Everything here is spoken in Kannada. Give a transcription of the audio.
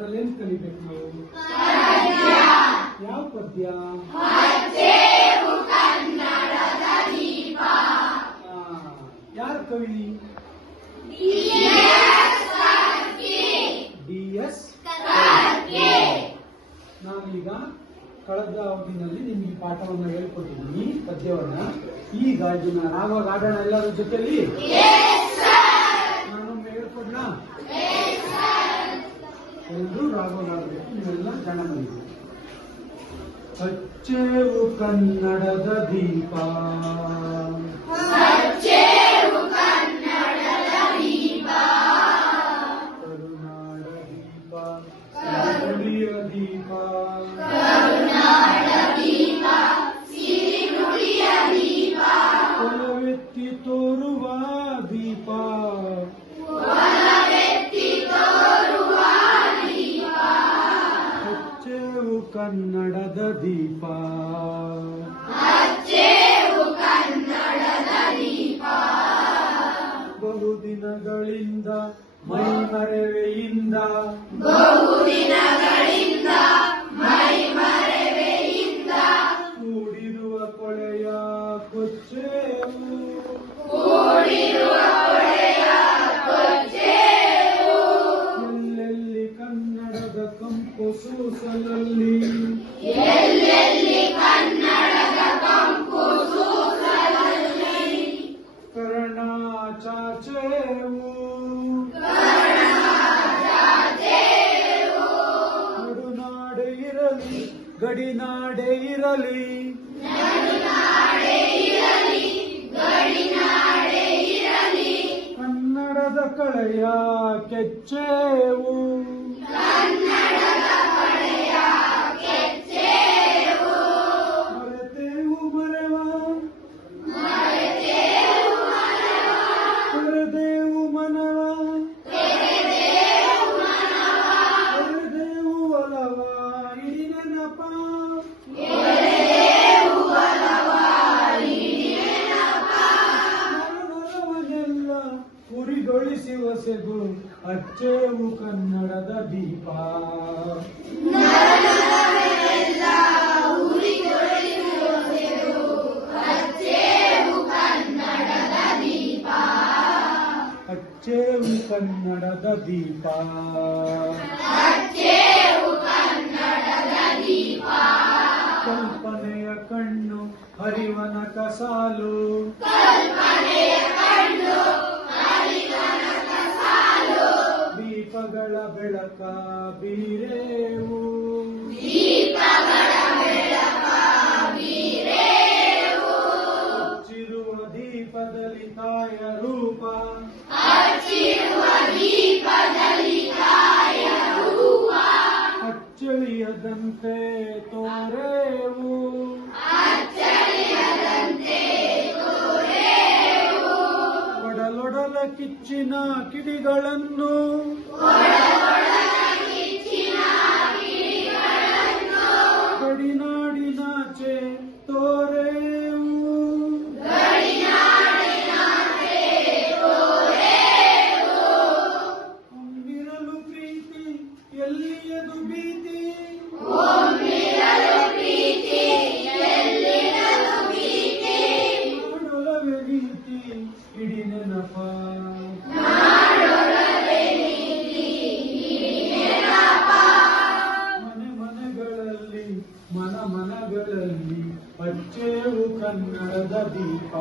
ಏನ್ ಕಲಿಬೇಕು ಯಾವ ಪದ್ಯ? ಯಾರ ಕವಿ ಡಿ ಎಸ್ ನಾನೀಗ ಕಳೆದ ಅವಧಿನಲ್ಲಿ ನಿಮ್ಗೆ ಪಾಠವನ್ನ ಹೇಳ್ಕೊಟ್ಟಿದ್ದೀನಿ ಪದ್ಯವನ್ನ. ಈಗ ಇದನ್ನ ರಾಗವಾಗಿ ಆಡೋಣ ಎಲ್ಲರ ಜೊತೆಲಿ ನಾನೊಮ್ಮೆ ಹೇಳ್ಕೊಡ್ಲಾ? ಎಲ್ಲರೂ ರಾಗವಾಗಿ ಇವೆಲ್ಲ ಜನ ಬಂದಿದೆ ಹಚ್ಚೇವು ಕನ್ನಡದ ದೀಪ. ಕನ್ನಡದ ದೀಪ. ಬಹುದಿನಗಳಿಂದ ಮೈ ಮರೆವೆಯಿಂದ. ಕೂಡಿರುವ ಕೊಳೆಯ ಕೊಚ್ಚೇವು. ಎಲ್ಲೆಲ್ಲಿ ಕನ್ನಡದ ಕಂಪು ಸೂಸಲಲ್ಲಿ. ಗಡಿನಾಡೆ ಇರಲಿ. ಕನ್ನಡದ ಕಳೆಯ ಕೆಚ್ಚೇವು. ಹೊಸೆಗು ಅಚ್ಚೇವು ಕನ್ನಡದ ದೀಪ. ಅಚ್ಚೇವು ಕನ್ನಡದ ದೀಪ. ಕಲ್ಪನೆಯ ಕಣ್ಣು ಹರಿವನ ಕಸಾಲು. ದೀಪಗಳ ಬೆಳಕ ಬೀರೇವು. ಹಚ್ಚಿರುವ ದೀಪದಲ್ಲಿ ತಾಯ ರೂಪ. ಅಚ್ಚಳಿಯದಂತೆ ತೋರೇವು. ಒಡಲೊಡಲ ಕಿಚ್ಚಿನ ಕಿಡಿಗಳನ್ನು. ಮನ ಮನಗಳಲ್ಲಿ ಹಚ್ಚೇವು ಕನ್ನಡದ ದೀಪ.